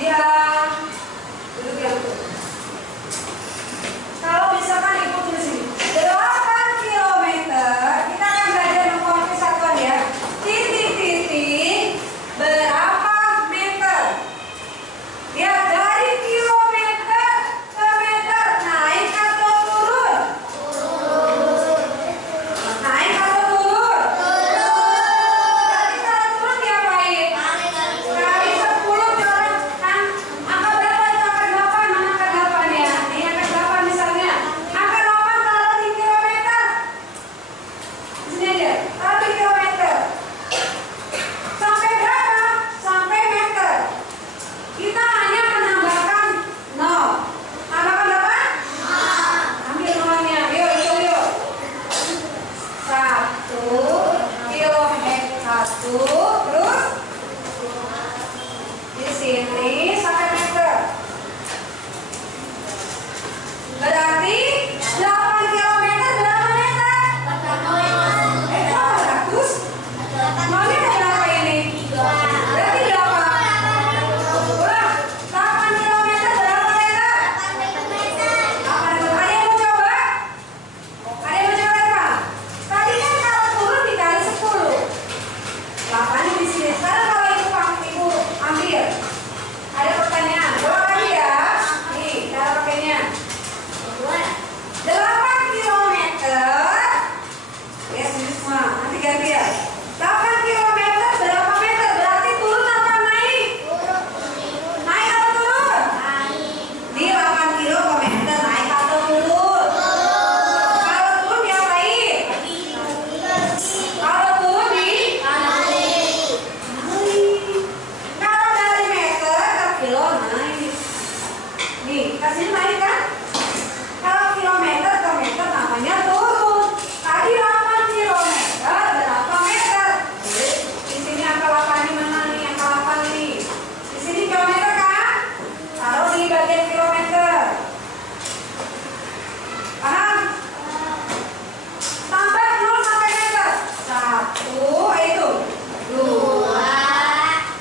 Diam. Duduk diam. Kalau misalkan ibu tulis ini 8 kilometer, kita akan belajar mengkonversi satuan ya. Titik-titik berapa meter? Ya, dari kilometer ke meter, naik atau turun? Turun. Naik atau turun? Turun. Berarti kalau turun diapain? Kali 10 orang kan angka berapa itu angka 8? Mana angka 8 ya? Ini angka 8 misalnya. Angka 8 taruh di kilometer. Di sini aja, taruh di kilometer. Sampai berapa? Sampai meter. Kita hanya menambahkan 0. Tambahkan berapa? 0. Ambil nolnya. Yuk, yuk. 1 kilometer 1. Terus di sini sampai meter. Berarti 8 kilometer berapa meter? 800. Nolnya ada berapa ini? Berarti berapa? Ulang. 8 kilometer berapa meter? 800. Ada yang mau coba? Ada yang mau coba apa? Tadi kan kalau turun dikali 10. 8 di sini. Sekarang kalau ibu ambil. Ada pertanyaan. Coba lagi ya. Nih, cara pakainya. 8 kilometer. Ya, sini semua. Nanti ganti ya. 8 kilometer berapa meter? Berarti turun apa naik? Naik atau turun? Di 8 kilometer naik atau turun? Kalau turun diapain? Kalau turun di naik. Kalau dari meter ke kilo naik. Nih, kasih naik kan? Kalau kilometer ke meter namanya turun. Tadi 8 kilometer berapa meter? Di sini angka 8 di mana nih? Angka 8 nih. Di sini kilometer kan? Taruh di bagian kilometer. Paham? Tambah 0 sampai meter. 1, itu 2,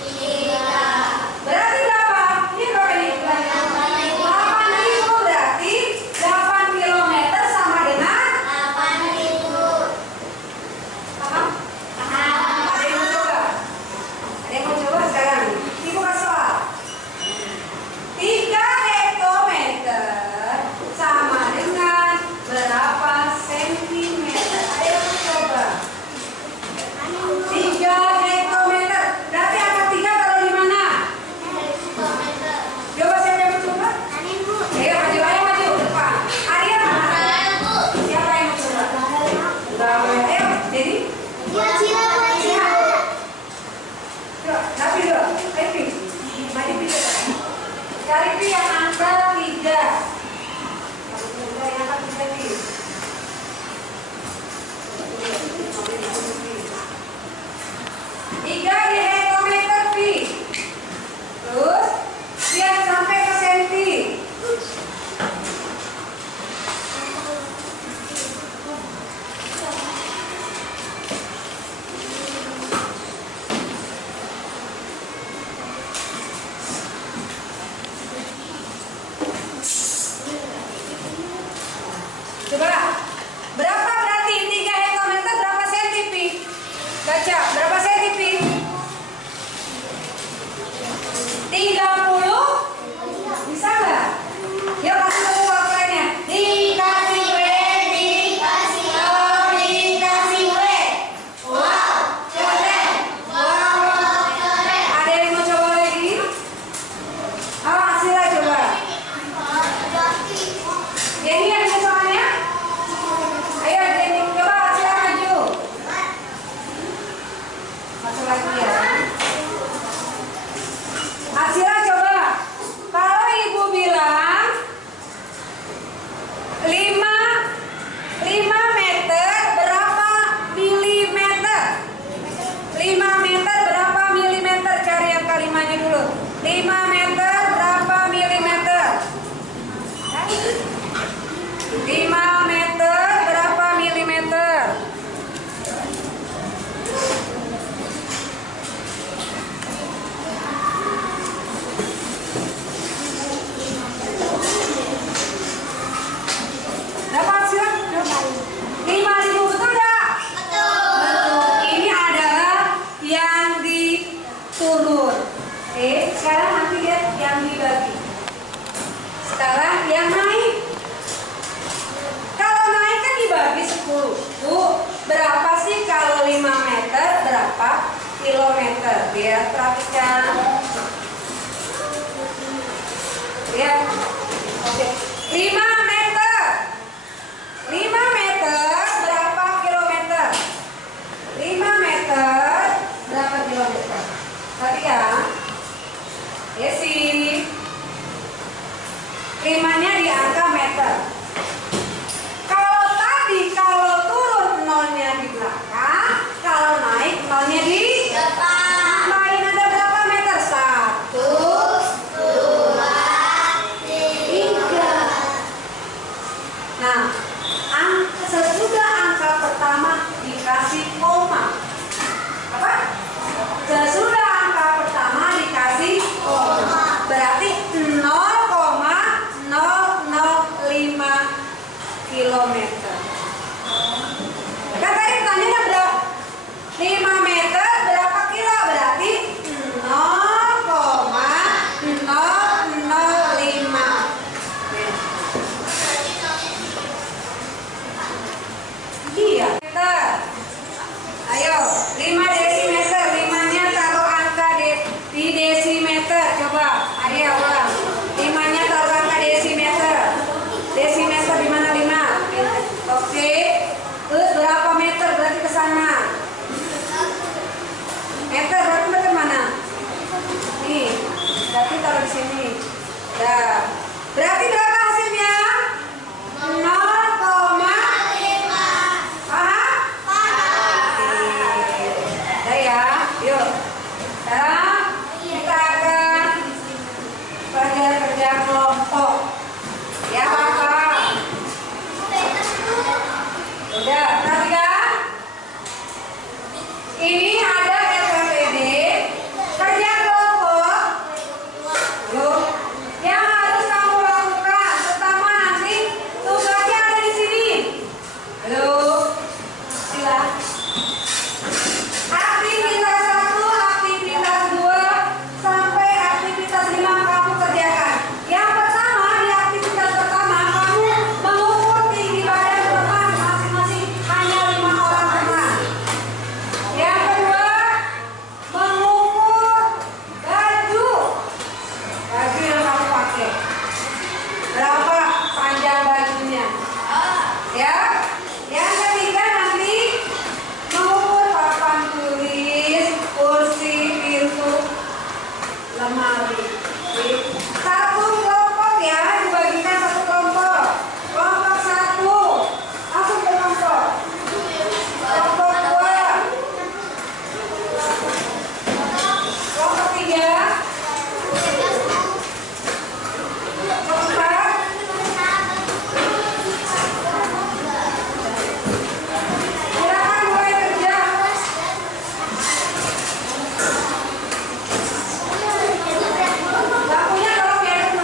3. Berarti berapa? Ini berapa ini? 8.000. Berarti 8 kilometer sama dengan 8.000. Paham? Ada yang mau coba? Ada yang mau coba sekarang? Ibu kasih soal. 3 hektometer sama dengan berapa sentimeter? Ada yang mau coba? 3 hektometer. Berarti angka 3 taruh di mana? Coba siapa yang mau coba? Ayo maju depan. Arya mana? Siapa yang mau coba? Ayo, jadi. Yuk, tapi dulu. Ayo, Pi. Mari Pi. Cari Pi yang angka 3. Yang angka 3 Pi. 3 di hektometer Pi. Terus lihat sampai ke senti. Coba. Berapa berarti 3 hektometer berapa senti Pi? Baca, berapa senti Pi? 30. Bisa nggak? Yuk kasih tahu waktunya. Dikasih W, dikasih O, dikasih W. Wow, keren. Wow, keren. Ada yang mau coba lagi? Sila coba. Jenny ada soalnya? Ayo Jenny, coba Sila maju. Masuk lagi ya. Sila coba. Kalau ibu bilang 5 meter berapa milimeter? 5 meter berapa milimeter? Cari yang kalimanya dulu. 5 meter berapa milimeter? 5 meter berapa milimeter? Sekarang nanti lihat yang dibagi. Sekarang yang naik. Kalau naik kan dibagi 10. Bu, berapa sih kalau 5 meter berapa kilometer? Lihat, perhatikan. Lihat. Oke. 5 meter. 5 meter berapa kilometer? 5 meter berapa kilometer? Perhatikan. Desi. 5-nya di angka meter. Kalau turun nolnya di belakang, kalau naik nolnya di depan. Main ada berapa meter? 1, 2, 3. Nah, sesudah angka pertama dikasih koma. Apa? Sesudah angka pertama dikasih koma. Berarti 0,005 kilometer. Kan tadi pertanyaannya berapa? 5 meter berapa kilo? Berarti 0,005. Iya. Meter. Ayo, 5 desimeter. 5-nya taruh angka di desimeter. Coba, ayo ulang. 5-nya taruh angka desimeter. Desimeter di mana 5? Oke. Berapa meter berarti ke sana? Meter berarti meter mana? Nih, berarti taruh di sini. Dah. Berarti berapa hasilnya? 0,5. Paham? Udah ya, yuk. Sekarang kita akan belajar kerja kelompok. Ya, Pak. Udah, perhatikan. Ini ada LPPD kerja kelompok. Loh, yang harus kamu lakukan pertama nanti tugasnya ada di sini. Halo, silah. Aktivitas 1, aktivitas 2 sampai aktivitas 5 kamu kerjakan. Yang pertama, di aktivitas pertama kamu mengukur tinggi badan teman masing-masing hanya 5 orang teman. Yang kedua, mengukur baju yang kamu pakai. Berapa panjang bajunya? Ya. Yang ketiga nanti mengukur papan tulis, kursi, pintu, lemari. Satu kelompok ya, dibagikan satu kelompok. Kelompok 1 langsung ke kelompok. Kelompok 2, kelompok 3, kelompok 4. Silakan mulai kerja. Lampunya tolong diaduk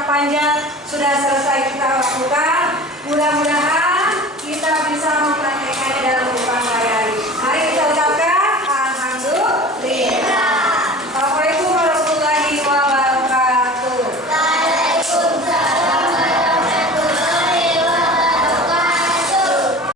jarak panjang sudah selesai kita lakukan. Mudah-mudahan kita bisa mempraktekkannya dalam